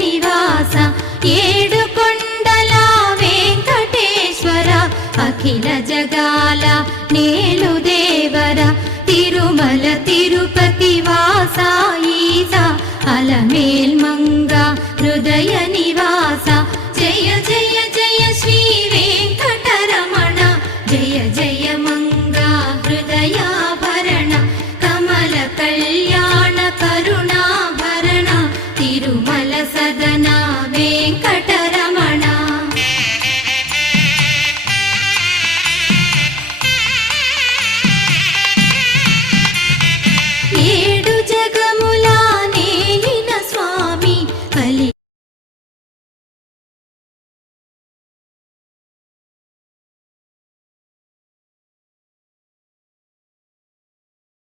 నివాస ఏడుకొండల వెంకటేశ్వర అఖిల జగాల నేలు దేవర తిరుమల తిరుపతి వాస ఈస అలమేల్ మంగ హృదయ నివాస జయ జయ జయ శ్రీ వెంకటరమణ జయ జయ మంగ హృదయాభరణ కమల కళ్యాణ కరుణాభరణ తిరుమల సదనా